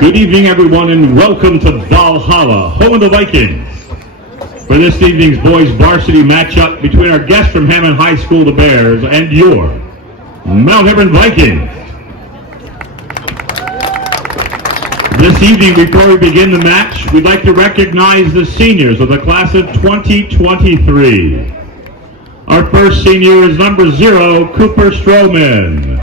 Good evening, everyone, and welcome to Valhalla, home of the Vikings. For this evening's boys varsity matchup between our guests from Hammond High School, the Bears, and your Mount Hebron Vikings. This evening, before we begin the match, we'd like to recognize the seniors of the class of 2023. Our first senior is number 0, Cooper Stroman.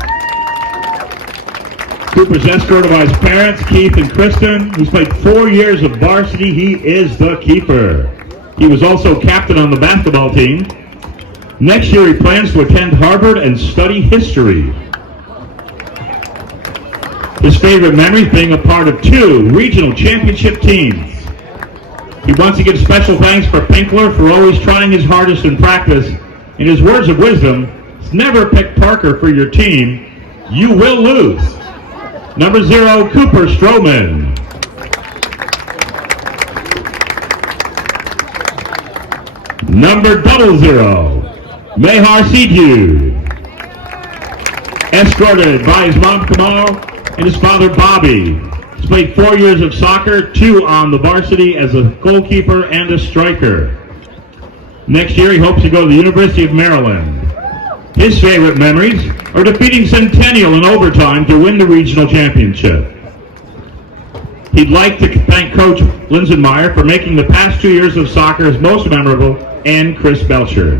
Cooper's escorted by his parents, Keith and Kristen. He's played 4 years of varsity. He is the keeper. He was also captain on the basketball team. Next year, he plans to attend Harvard and study history. His favorite memory being a part of 2 regional championship teams. He wants to give special thanks for Pinkler for always trying his hardest in practice. In his words of wisdom, never pick Parker for your team. You will lose. Number 0, Cooper Stroman. Number 00, Mehar Sidhu. Escorted by his mom Kamal and his father Bobby. He's played 4 years of soccer, 2 on the varsity as a goalkeeper and a striker. Next year he hopes to go to the University of Maryland. His favorite memories are defeating Centennial in overtime to win the regional championship. He'd like to thank Coach Linsenmeyer for making the past 2 years of soccer his most memorable, and Chris Belcher.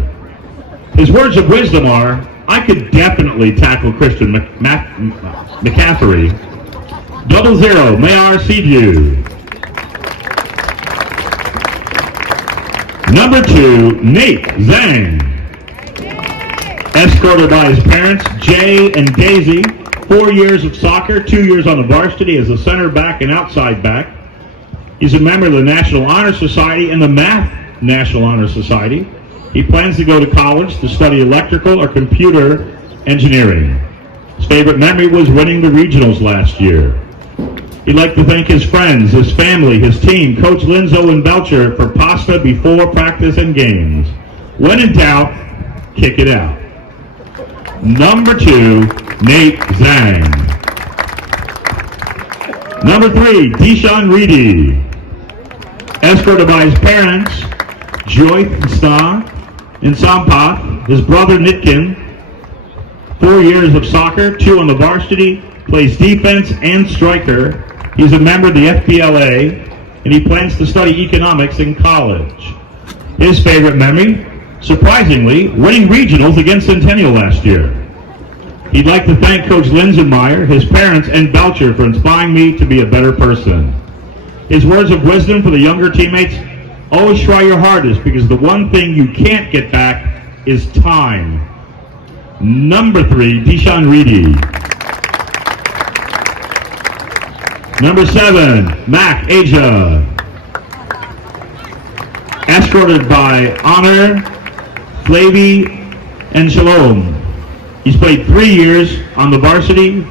His words of wisdom are, I could definitely tackle Christian McCaffrey. 00, Mehar Sidhu. Number 2, Nate Zhang. Escorted by his parents, Jay and Daisy. 4 years of soccer, 2 years on the varsity as a center back and outside back. He's a member of the National Honor Society and the Math National Honor Society. He plans to go to college to study electrical or computer engineering. His favorite memory was winning the regionals last year. He'd like to thank his friends, his family, his team, Coach Linzo and Belcher for pasta before practice and games. When in doubt, kick it out. Number 2, Nate Zhang. Number 3, Deshaun Reedy. Escorted by his parents, Joy and Sampath, his brother Nitkin. 4 years of soccer, 2 on the varsity, plays defense and striker. He's a member of the FBLA, and he plans to study economics in college. His favorite memory, surprisingly, winning regionals against Centennial last year. He'd like to thank Coach Linsenmeyer, his parents, and Belcher for inspiring me to be a better person. His words of wisdom for the younger teammates, always try your hardest because the one thing you can't get back is time. Number 3, Deshaun Reedy. Number 7, Mac Asia. Escorted by Honor, Flavy, and Shalom. He's played 3 years on the varsity.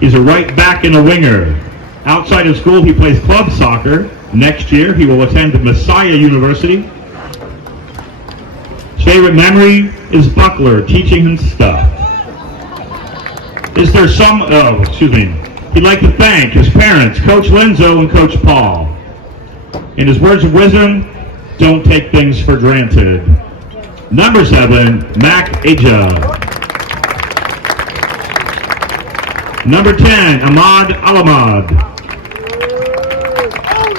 He's a right back and a winger. Outside of school, he plays club soccer. Next year, he will attend Messiah University. His favorite memory is Buckler teaching him stuff. He'd like to thank his parents, Coach Linzo and Coach Paul. In his words of wisdom, don't take things for granted. Number 7, Mac Aja. Number 10, Ahmad Alamad.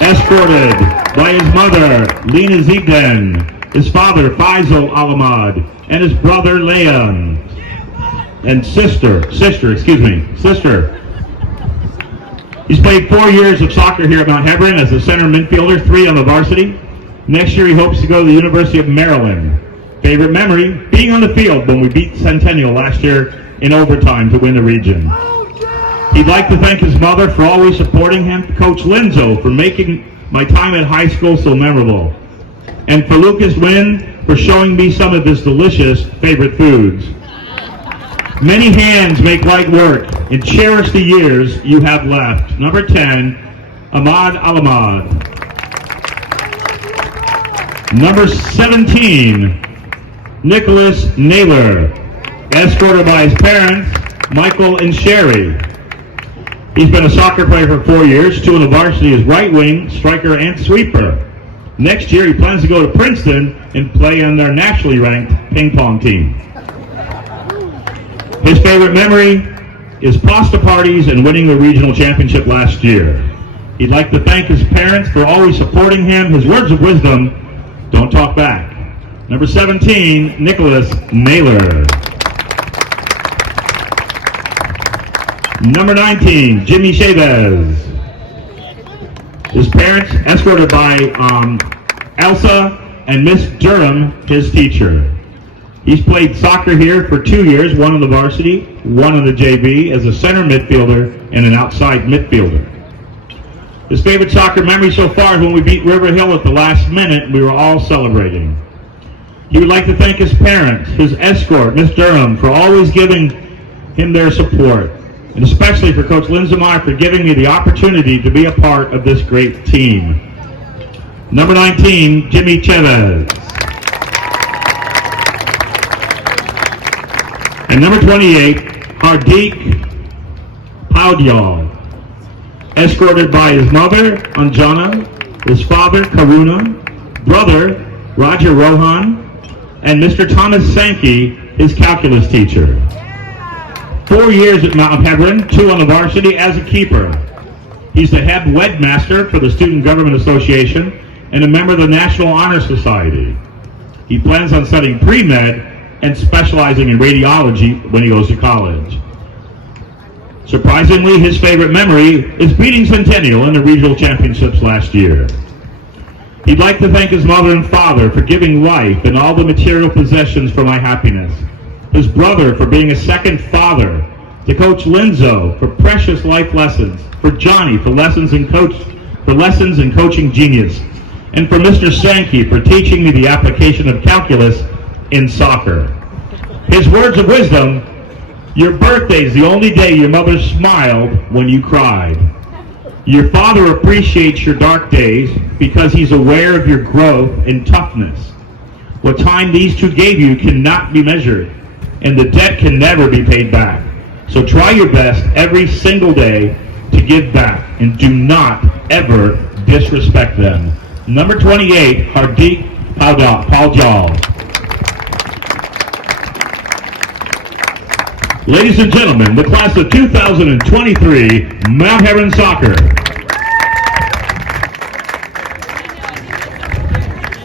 Escorted by his mother, Lena Zidane, his father, Faisal Alamad, and his brother, Leon, and sister. He's played 4 years of soccer here at Mount Hebron as a center midfielder, 3 on the varsity. Next year, he hopes to go to the University of Maryland. Favorite memory, being on the field when we beat Centennial last year in overtime to win the region. He'd like to thank his mother for always supporting him, Coach Linzo for making my time at high school so memorable, and for Lucas Wynn for showing me some of his delicious favorite foods. Many hands make light work, and cherish the years you have left. Number 10, Ahmad Alamad. Number 17, Nicholas Naylor, escorted by his parents, Michael and Sherry. He's been a soccer player for 4 years, 2 on the varsity as right wing, striker, and sweeper. Next year, he plans to go to Princeton and play on their nationally ranked ping pong team. His favorite memory is pasta parties and winning the regional championship last year. He'd like to thank his parents for always supporting him. His words of wisdom: don't talk back. Number 17, Nicholas Naylor. Number 19, Jimmy Chavez. His parents escorted by Elsa and Miss Durham, his teacher. He's played soccer here for 2 years, 1 on the varsity, 1 on the JV, as a center midfielder and an outside midfielder. His favorite soccer memory so far is when we beat River Hill at the last minute. We were all celebrating. He would like to thank his parents, his escort, Miss Durham, for always giving him their support, and especially for Coach Linzemeyer for giving me the opportunity to be a part of this great team. Number 19, Jimmy Chavez. And number 28, Hardik Paudyal, escorted by his mother, Anjana, his father, Karuna, brother, Roger Rohan, and Mr. Thomas Sankey, his calculus teacher. 4 years at Mount Hebron, 2 on the varsity as a keeper. He's the head webmaster for the Student Government Association and a member of the National Honor Society. He plans on studying pre-med and specializing in radiology when he goes to college. Surprisingly, his favorite memory is beating Centennial in the regional championships last year. He'd like to thank his mother and father for giving life and all the material possessions for my happiness, his brother for being a second father, to Coach Linzo for precious life lessons, for Johnny for lessons in coaching genius, and for Mr. Sankey for teaching me the application of calculus in soccer. His words of wisdom: your birthday is the only day your mother smiled when you cried. Your father appreciates your dark days because he's aware of your growth and toughness. What time these two gave you cannot be measured, and the debt can never be paid back. So try your best every single day to give back, and do not ever disrespect them. Number 28, Hardik Paudyal. Ladies and gentlemen, the class of 2023 Mount Hebron Soccer.